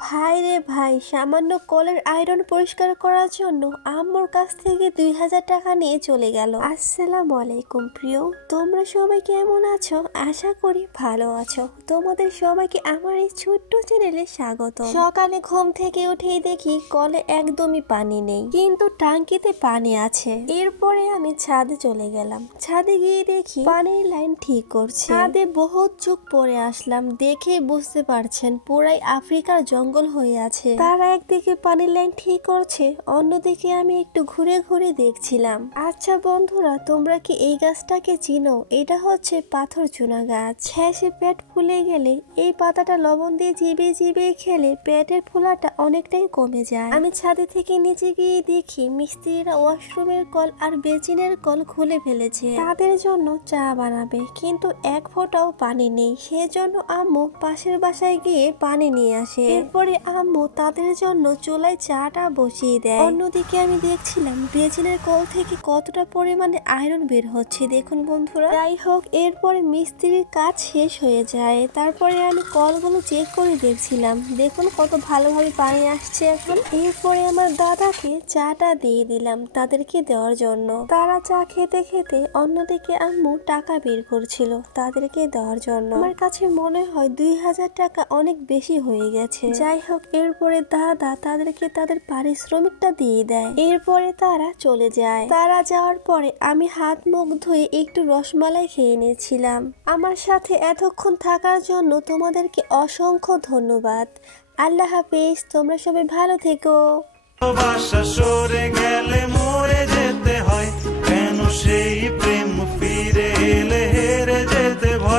ভাই রে ভাই, সামান্য কলের আয়রন পরিষ্কার করার জন্য আম্মুর কাছ থেকে 2000 টাকা নিয়ে চলে গেল। আসসালামু আলাইকুম প্রিয়, তোমরা সবাই কেমন আছো? আশা করি ভালো আছো। তোমাদের সবাইকে আমার এই ছোট্ট চ্যানেলে স্বাগত। সকালে ঘুম থেকে উঠেই দেখি কলে একদমই পানি নেই, কিন্তু টাঙ্কিতে পানি আছে। এরপরে আমি ছাদে চলে গেলাম। ছাদে গিয়ে দেখি পানির লাইন ঠিক করছে। ছাদে বহুত চুপ পরে আসলাম। দেখে বুঝতে পারছেন পুরাই আফ্রিকার জঙ্গল হয়ে আছে। তারা একদিকে পানির লাইন ঠিক করছে, অন্যদিকে আমি একটু ঘুরে ঘুরে দেখছিলাম। আচ্ছা বন্ধুরা, তোমরা কি এই গাছটাকে চিনো? এটা হচ্ছে পাথর চুনা গাছ। শেষে পেট ফুলে গেলে এই পাতাটা লবণ দিয়ে চিবিয়ে চিবিয়ে খেলে পেটের ফোলাটা অনেকটাই কমে যায়। আমি ছাদে থেকে নিচে গিয়ে দেখি মিস্ত্রিরা ওয়াশরুমের কল আর বেসিনের কল খুলে ফেলেছে তাদের জন্য চা বানাবে, কিন্তু এক ফোঁটাও পানি নেই। সেজন্য আম্মু পাশের বাসায় গিয়ে পানি নিয়ে আসে। এরপরে আম্মু তাদের জন্য চুলায় চাটা বসিয়ে দেয়। অন্যদিকে আমি দেখছিলাম বেসিনের কল থেকে কতটা পরিমাণে আয়রন বের হচ্ছে, দেখুন বন্ধুরা। যাই হোক, এরপরে মিস্ত্রির কাজ শেষ হয়ে যায়। তারপরে আমি কলগুলো চেক করে দেখছিলাম, দেখুন কত ভালোভাবে পানি আসছে এখন। এরপরে আমার দাদাকে চাটা দিয়ে দিলাম তাদেরকে দেওয়ার জন্য। তারা চা খেতে খেতে অন্যদিকে আম্মু টাকা বের করছিল তাদেরকে দেওয়ার জন্য। আমার কাছে মনে হয় 2000 টাকা অনেক বেশি হয়ে গেছে। যাই হোক, এরপরে দাদা তাদেরকে তাদের পারিশ্রমিকটা দিয়ে দেয়। এরপরে তারা চলে যায়। তারা যাওয়ার পরে আমি হাত মুখ ধুয়ে একটু রসমালাই খেয়ে নিয়েছিলাম। আমার সাথে এতক্ষণ থাকার জন্য তোমাদেরকে অসংখ্য ধন্যবাদ। আল্লাহ হাফেজ, তোমরা সবাই ভালো থেকো। ভালোবাসা সরে গেলে মরে যেতে হয়, কেন সেই প্রেম ফিরে এলে হেরে যেতে ভয়।